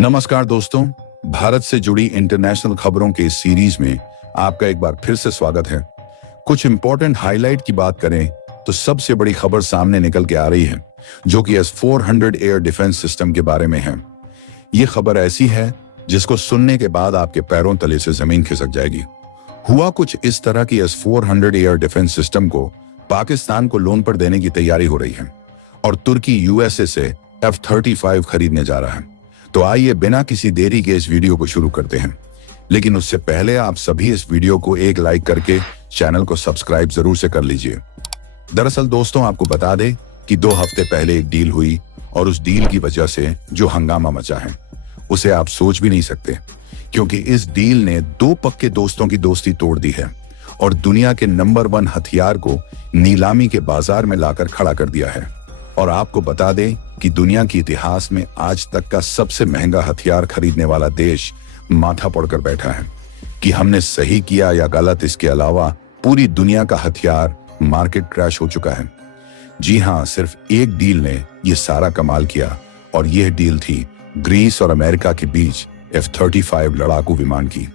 नमस्कार दोस्तों, भारत से जुड़ी इंटरनेशनल खबरों के इस सीरीज में आपका एक बार फिर से स्वागत है। कुछ इंपॉर्टेंट हाईलाइट की बात करें तो सबसे बड़ी खबर सामने निकल के आ रही है, जो कि S-400 एयर डिफेंस सिस्टम के बारे में है। ये खबर ऐसी है जिसको सुनने के बाद आपके पैरों तले से जमीन खिसक जाएगी। हुआ कुछ इस तरह की S-400 एयर डिफेंस सिस्टम को पाकिस्तान को लोन पर देने की तैयारी हो रही है और तुर्की USA से F-35 खरीदने जा रहा है। तो आइए बिना किसी देरी के इस वीडियो को शुरू करते हैं। लेकिन उससे पहले आप सभी इस वीडियो को एक लाइक करके चैनल को सब्सक्राइब जरूर से कर लीजिए। दरअसल दोस्तों, आपको बता दें कि 2 हफ्ते पहले एक डील हुई और उस डील की वजह से जो हंगामा मचा है उसे आप सोच भी नहीं सकते, क्योंकि इस डील ने 2 पक्के दोस्तों की दोस्ती तोड़ दी है और दुनिया के नंबर 1 हथियार को नीलामी के बाजार में लाकर खड़ा कर दिया है। और आपको बता दें कि दुनिया के इतिहास में आज तक का सबसे महंगा हथियार खरीदने वाला देश माथा पड़कर बैठा है कि हमने सही किया या गलत। इसके अलावा पूरी दुनिया का हथियार मार्केट क्रैश हो चुका है। जी हां, सिर्फ एक डील ने यह सारा कमाल किया और यह डील थी ग्रीस और अमेरिका के बीच F-35 लड़ाकू विमान की।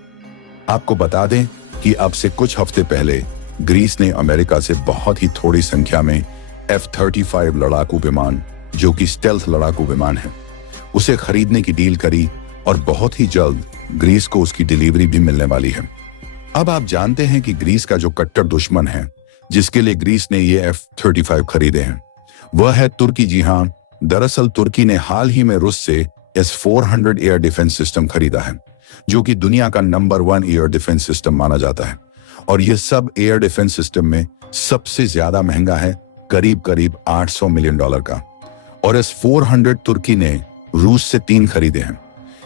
आपको बता दें कि अब से कुछ हफ्ते पहले ग्रीस ने अमेरिका से बहुत ही थोड़ी संख्या में F-35 लड़ाकू विमान, जो कि स्टेल्थ लड़ाकू विमान है, उसे खरीदने की डील करी और बहुत ही जल्द ग्रीस को उसकी डिलीवरी भी मिलने वाली है। अब आप जानते हैं कि ग्रीस का जो कट्टर दुश्मन है जिसके लिए ग्रीस ने ये F-35 खरीदे हैं, वह है तुर्की। जी हां, दरअसल तुर्की ने हाल ही में रूस से S-400 एयर डिफेंस सिस्टम खरीदा है, जो कि दुनिया का नंबर 1 एयर डिफेंस सिस्टम माना जाता है। और यह सब एयर डिफेंस सिस्टम में सबसे ज्यादा महंगा है, करीब $800 मिलियन का। और S-400 तुर्की ने रूस से 3 खरीदे हैं।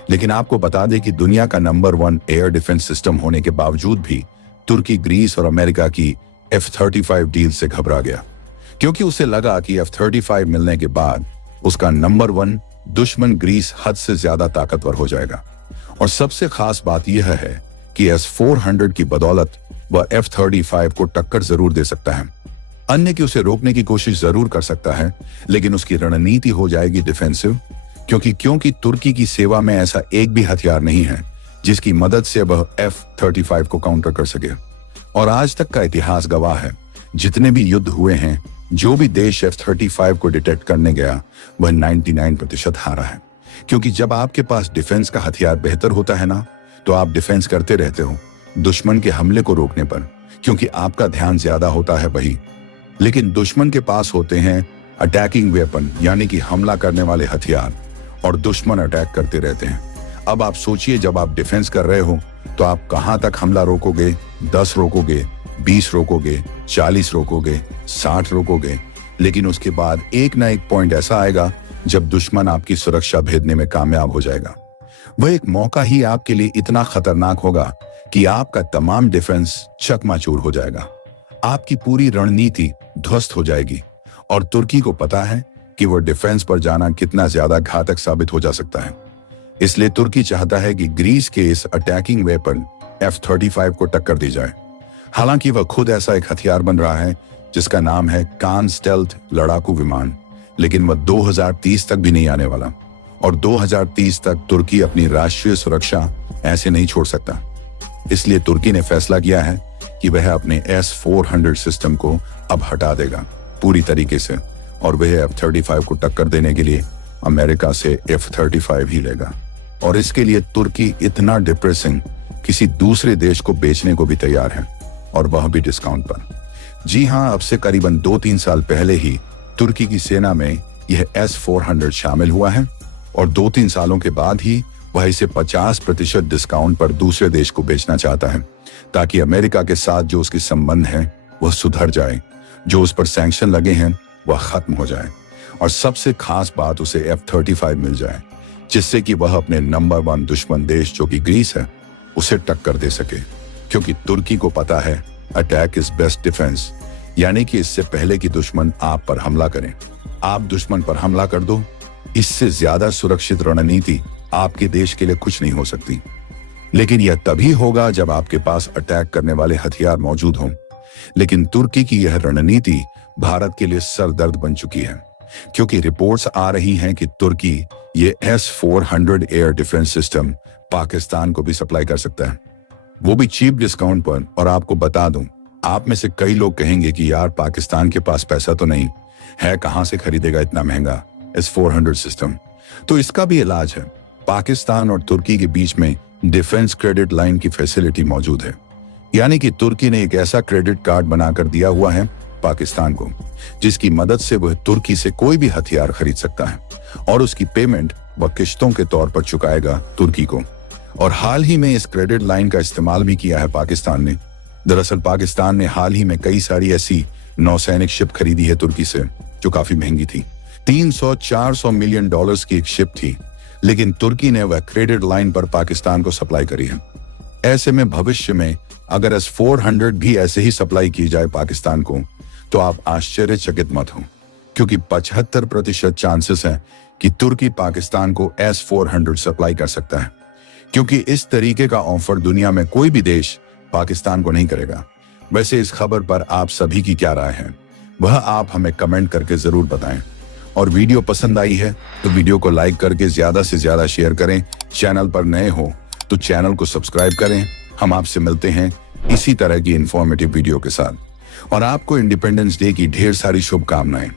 लेकिन आपको बता दें कि दुनिया का नंबर 1 एयर डिफेंस सिस्टम होने के बावजूद भी तुर्की ग्रीस और अमेरिका की F-35 डील से घबरा गया, क्योंकि उसे लगा कि F-35 मिलने के बाद उसका नंबर 1 दुश्मन ग्रीस हद से ज्यादा ताकतवर हो जाएगा। और सबसे खास बात यह है कि S-400 की बदौलत वह F-35 को टक्कर जरूर दे सकता है। अन्य की उसे रोकने की कोशिश जरूर कर सकता है, लेकिन उसकी रणनीति हो जाएगी डिफेंसिव, क्योंकि तुर्की की सेवा में ऐसा एक भी हथियार नहीं है जिसकी मदद से वह F-35 को काउंटर कर सके। और आज तक का इतिहास गवाह है, जितने भी युद्ध हुए हैं, जो भी देश F-35 को डिटेक्ट करने गया वह 99% हारा है। क्योंकि जब आपके पास डिफेंस का हथियार बेहतर होता है ना, तो आप डिफेंस करते रहते हो दुश्मन के हमले को रोकने पर, क्योंकि आपका ध्यान ज्यादा होता है वही। लेकिन दुश्मन के पास होते हैं अटैकिंग वेपन, यानी कि हमला करने वाले हथियार, और दुश्मन अटैक करते रहते हैं। अब आप सोचिए, जब आप डिफेंस कर रहे हो तो आप कहां तक हमला रोकोगे? 10 रोकोगे, 20 रोकोगे, 40 रोकोगे, 60 रोकोगे, लेकिन उसके बाद एक ना एक पॉइंट ऐसा आएगा जब दुश्मन आपकी सुरक्षा भेदने में कामयाब हो जाएगा। वह एक मौका ही आपके लिए इतना खतरनाक होगा कि आपका तमाम डिफेंस चकनाचूर हो जाएगा, आपकी पूरी रणनीति ध्वस्त हो जाएगी। और तुर्की को पता है कि वो डिफेंस पर जाना कितना ज्यादा घातक साबित हो जा सकता है। इसलिए तुर्की चाहता है कि ग्रीस के इस अटैकिंग वेपन F-35 को टक्कर दी जाए। हालांकि वह खुद ऐसा एक हथियार बन रहा है जिसका नाम है कान स्टेल्थ लड़ाकू विमान, लेकिन वह 2030 तक भी नहीं आने वाला। और 2030 तक तुर्की अपनी राष्ट्रीय सुरक्षा ऐसे नहीं छोड़ सकता। इसलिए तुर्की ने फैसला किया है कि वह अपने S-400 सिस्टम को अब हटा देगा पूरी तरीके से, और वह F-35 को टक्कर देने के लिए अमेरिका से F-35 ही लेगा। और इसके लिए तुर्की इतना डिप्रेसिंग किसी दूसरे देश को बेचने को भी तैयार है, और वह भी डिस्काउंट पर। जी हां, अब से करीबन 2-3 साल पहले ही तुर्की की सेना में यह S-400 शामिल हुआ है, और 2-3 सालों के बाद ही वह इसे 50% डिस्काउंट पर दूसरे देश को बेचना चाहता है, ताकि अमेरिका के साथ जो उसके संबंध है वह सुधर जाए, जो उस पर सैंक्शन लगे हैं वह खत्म हो जाए, और सबसे खास बात, उसे F-35 मिल जाए, जिससे कि वह अपने नंबर 1 दुश्मन देश जो कि ग्रीस है उसे टक्कर दे सके। क्योंकि तुर्की को पता है अटैक इज बेस्ट डिफेंस, यानी कि इससे पहले कि दुश्मन आप पर हमला करें, आप दुश्मन पर हमला कर दो। इससे ज्यादा सुरक्षित रणनीति आपके देश के लिए कुछ नहीं हो सकती। लेकिन यह तभी होगा जब आपके पास अटैक करने वाले हथियार मौजूद हों। लेकिन तुर्की की यह रणनीति भारत के लिए सरदर्द बन चुकी है, क्योंकि रिपोर्ट्स आ रही हैं कि तुर्की ये S-400 air defence system Pakistan को भी सप्लाई कर सकता है, वो भी चीप डिस्काउंट पर। और आपको बता दूं, आप में से कई लोग कहेंगे कि यार पाकिस्तान के पास पैसा तो नहीं है, कहां से खरीदेगा इतना महंगा S-400 सिस्टम। तो इसका भी इलाज है। पाकिस्तान और तुर्की के बीच में डिफेंस क्रेडिट लाइन की फैसिलिटी मौजूद है, यानी कि तुर्की ने एक ऐसा क्रेडिट कार्ड बनाकर दिया हुआ है पाकिस्तान को, जिसकी मदद से वह तुर्की से कोई भी हथियार खरीद सकता है और उसकी पेमेंट वह किश्तों के तौर पर चुकाएगा तुर्की को। और हाल ही में इस क्रेडिट लाइन का इस्तेमाल भी किया है पाकिस्तान ने। दरअसल पाकिस्तान ने हाल ही में कई सारी ऐसी नौसैनिक शिप खरीदी है तुर्की से, जो काफी महंगी थी। 300-400 मिलियन डॉलर्स की एक शिप थी, लेकिन तुर्की ने वह क्रेडिट लाइन पर पाकिस्तान को सप्लाई करी है। ऐसे में भविष्य में अगर S-400 भी ऐसे ही सप्लाई की जाए पाकिस्तान को, तो आप आश्चर्यचकित मत हो, क्योंकि 75% चांसेस हैं कि तुर्की पाकिस्तान को S-400 सप्लाई कर सकता है, क्योंकि इस तरीके का ऑफर दुनिया में कोई भी देश पाकिस्तान को नहीं करेगा। वैसे इस खबर पर आप सभी की क्या राय है, वह आप हमें कमेंट करके जरूर बताएं। और वीडियो पसंद आई है तो वीडियो को लाइक करके ज्यादा से ज्यादा शेयर करें। चैनल पर नए हो तो चैनल को सब्सक्राइब करें। हम आपसे मिलते हैं इसी तरह की इंफॉर्मेटिव वीडियो के साथ, और आपको इंडिपेंडेंस डे की ढेर सारी शुभकामनाएं।